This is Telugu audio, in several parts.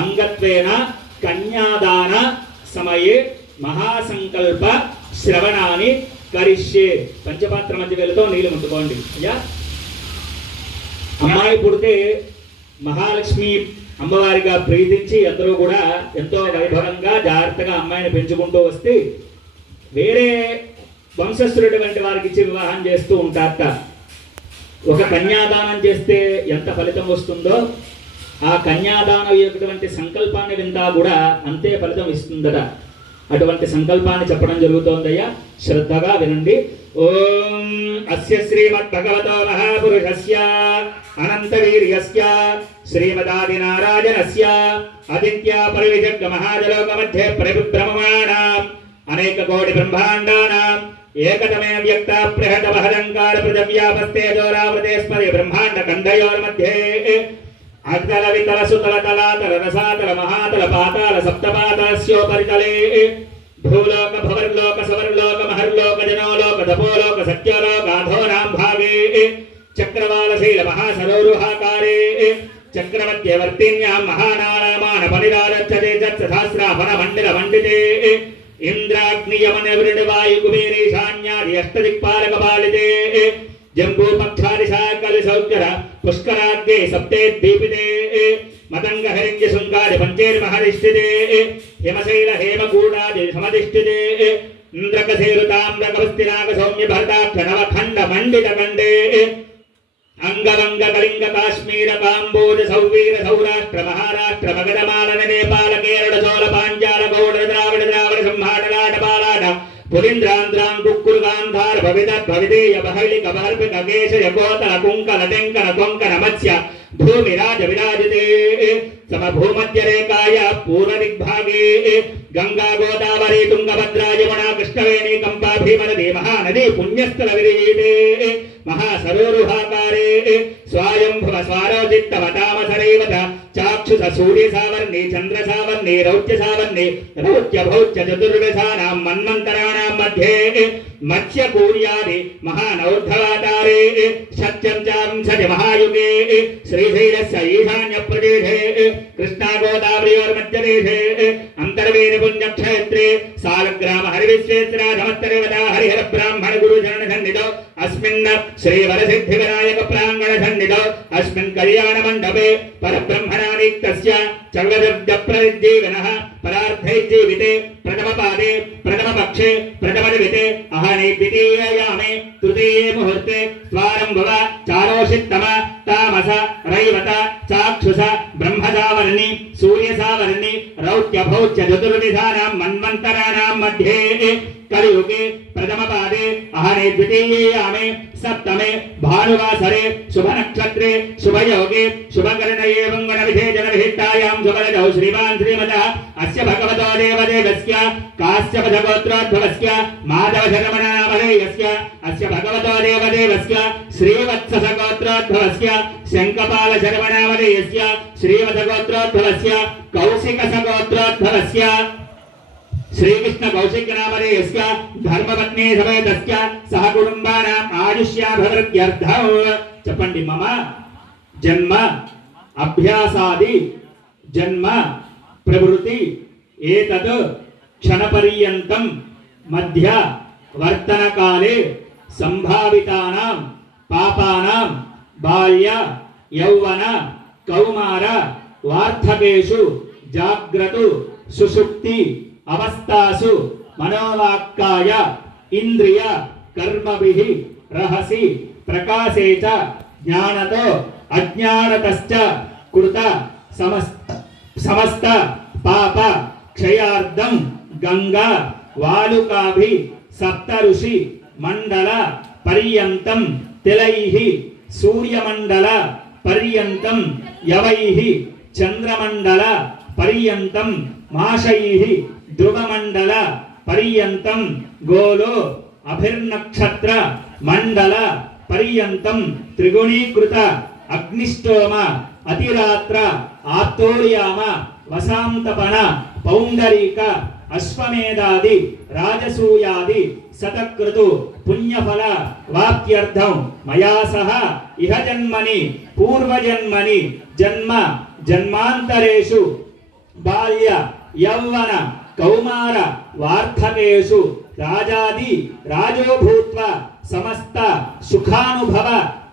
అంగత్వేన కన్యాదాన సమయే మహాసంకల్ప శ్రవణాన్ని కరిష్యే. పంచపాత్ర మధ్య వేలతో నీళ్ళు ముట్టుకోండి. అయ్యా, అమ్మాయి పుడితే మహాలక్ష్మి అమ్మవారిగా ప్రీతించి అందరూ కూడా ఎంతో వైభవంగా జాగ్రత్తగా అమ్మాయిని పెంచుకుంటూ వస్తే వేరే వంశస్థులటువంటి వారికి ఇచ్చి వివాహం చేస్తూ ఉంటారట. ఒక కన్యాదానం చేస్తే ఎంత ఫలితం వస్తుందో ఆ కన్యాదానం యొక్క సంకల్పాన్ని విందా కూడా అంతే ఫలితం ఇస్తుందట. అటువంటి సంకల్పాన్ని చెప్పడం జరుగుతోందయ్యా, శ్రద్ధగా వినండి. ఓం అస్య శ్రీమద్భగవతో మహాపురుషస్య అనంతవీర్యస్య శ్రీమదాదినారాయణస్య ఆదిత్య పరివిజగ్గ మహాజలోక మధ్య పరిభ్రమమాణాం అనేక కోటి బ్రహ్మాండానాం ఏకతమే వ్యక్త ప్రహట బహలంకార పృథవ్యాపస్తేజోరావృతే స్మరి బ్రహ్మాండ ఖండయోర్मध्ये అతల వితల సుతల తలాతల రసాతల మహాతల పాతాల సప్తపాతాస్యోపరితలే భూలోక భవర్లోక సవర్లోక మహర్లోక జనోలోక తపోలోక సత్యలోక అధోనాం భాగే చక్రవాలశైల మహాసరోరుహాకారే చక్రమధ్యవర్తిన్యాం మహానారామాణ పనిరారచ్చతే సహస్రాఫల మండిల మండితే ఇంద్రాగ్నియమన విరుణవాయు కుబేరేశాన్యాది అష్టదిక్పాలక పాలితే జంబూ పక్షాది సాకలి సౌద్యర పుష్కరాగ్నే సప్తే దీపితే మతంగ హరిజ్య శృంగాది పంచేర్ మహరిష్ఠితే హిమశైల హేమగూడాది సమధిష్ఠితే ఇంద్రకసేరుతామ్రకవస్తినాగ సౌమ్య భరతాక్ష నవఖండ మండిత ఖండే అంగవంగ కళింగ కాశ్మీర కాంబోజ సౌవీర సౌరాష్ట్ర మహారాష్ట్ర మగధమాలన నేపాల కేరళ చోళ పాంచాల గౌడ ద్రావిడ ద్రావిడ సంహాట లాట బాలాట పులింద్రాంధ్రాం కుక్కులు గాంధార భవిత భవిదేయ బహళిక బహర్పిక కేశయ గోతల కుంకల టెంకన కొంకన మత్స్య భూమి రాజ విరాజితే సమభూమధ్య రేఖాయ పూర్వ దిగ్భాగే గంగా గోదావరి తుంగభద్రా యమునా కృష్ణవేణి కంపా భీమనది మహానది పుణ్యస్థల విరీటే మహాసరోరుహాకారే స్వయంభవ స్వారోజిత్తవతామసరైవత చాక్షుష సూర్య సావర్ణి చంద్ర సావర్ణి రౌద్య సావర్ణి రౌద్య భౌత్య చతుర్వేశానాం మన్వంతరాణాం మధ్యే మత్స్య కూర్యాది మహానౌర్ధవాతారే సత్యం చాంసతి మహాయుగే శ్రీశైలస్య ఈశాన్య ప్రదేశే కృష్ణా గోదావరియోర్మధ్యదేశే అంతర్వేద పుణ్యక్షేత్రే సాలగ్రామ హరివిశ్వేశ్వరాధమత్తరేవతా హరిహర బ్రాహ్మణ గురు చరణ సన్నిధౌ అస్మిన్ శ్రీ వరసిద్ధి వినాయక ప్రాంగణ సన్నిధౌ అస్మిన్ కళ్యాణ మండపే పరబ్రహ్మణానిక్తస్య చర్వద్య ప్రజీవనః పరార్థైజీవితే ప్రథమ పాదే ప్రథమ పక్షే ప్రథమ దివితే అహనే ద్వితీయయామే తృతీయే ముహూర్తే ద్వారంభవ చారోషిత్తమ తామస రైవత చాక్షుష బ్రహ్మసావర్ణి సూర్యసావర్ణి రౌద్య భౌత్య చతుర్విధానాం మన్వంతరాణాం మధ్యే కలియుగే ప్రథమ పాదే అహనే ద్వితీయయామే సప్తమే భానువాసరే శుభ నక్షత్రే శుభయోగే శుభకరణయే మంగళ విధేజన విహితాయాం శుభలదౌ శ్రీమాన్ శ్రీమతః అస్య భగవతో దేవదేవస్య కాశ్యప గోత్రోద్భవస్య మాధవ శరమణామధేయస్య అస్య భగవతో దేవదేవస్య శ్రీవత్స గోత్రోద్భవస్య శంఖపాల శరమణామధేయస్య శ్రీవత్స గోత్రోద్భవస్య కౌశిక గోత్రోద్భవస్య శ్రీకృష్ణ కౌశిక నామధేయస్య ధర్మపత్ని సమేతస్య సహ కుటుంబానాం ఆయుష్యాభివృద్ధ్యర్థం. చెప్పండి. మమ జన్మ అభ్యాసాది జన్మ ప్రవృత్తి ఏతత్ క్షణపర్యంతం మధ్య వర్తనకాలే సంభావితానాం పాపానాం బాల్య యౌవన కౌమార వార్ధకేషు జాగ్రత్తు సుషుప్తి అవస్థాసు మనోవాక్కాయ ఇంద్రియ కర్మభిః రహసి ప్రకాశే చ జ్ఞానతో అజ్ఞానతశ్చ కృత సమస్త పాప క్షయార్థం గంగా వాలుకాభి సప్త ఋషి మండల పర్యంతం తిలైః సూర్యమండల పర్యంతం యవైః చంద్రమండల పర్యంతం మాషైః ధ్రువమండల పర్యంతం గోలో అభిర్నక్షత్ర మండల పర్యంతం త్రిగుణీకృత అగ్నిష్టోమ అతిరాత్ర ఆప్తోర్యామ వసాంతపన పౌండరీక అశ్వమేధాది రాజసూయాది శతకృతు పుణ్యఫల వాప్త్యర్థం మయా సహ ఇహ జన్మని పూర్వజన్మని జన్మ జన్మాంతరేషు బాల్య యౌవన కౌమార వార్ధకేషు రాజాది రాజో భూత్వా సమస్త సుఖానుభవ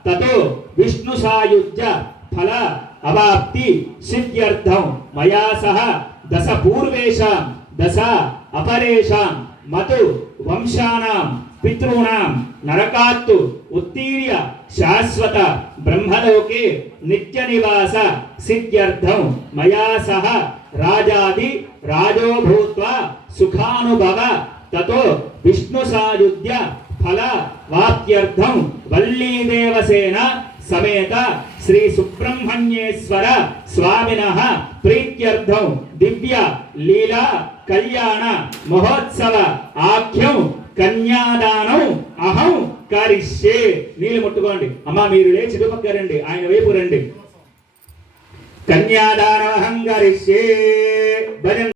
తతో విష్ణు సాయుజ్య ఫల అవాప్తి సిద్ధ్యర్థం మయా సహ దశ పూర్వేషాం దశ అపరేషాం మతు వంశానాం పితॄణాం నరకాత్తు ఉత్తీర్య శాశ్వత బ్రహ్మలోకే నిత్య నివాస సిద్ధ్యర్థం మయా సహ రాజాది రాజో భూత్వా సుఖానుభవ తతో విష్ణు సాయుధ్య ఫల వాప్త్యర్థం వల్లీదేవసేన సమేత శ్రీ సుబ్రహ్మణ్యేశ్వర స్వామినః ప్రీత్యర్థం దివ్య లీలా కళ్యాణ మహోత్సవ ఆఖ్యం కన్యాదానం అహం కరిష్యే. నీళ్ళు ముట్టుకోండి అమ్మా, మీరు లేచి ఇటుపక్క రండి, ఆయన వైపు రండి. కన్యాదానం అహం కరిష్యే. భజన్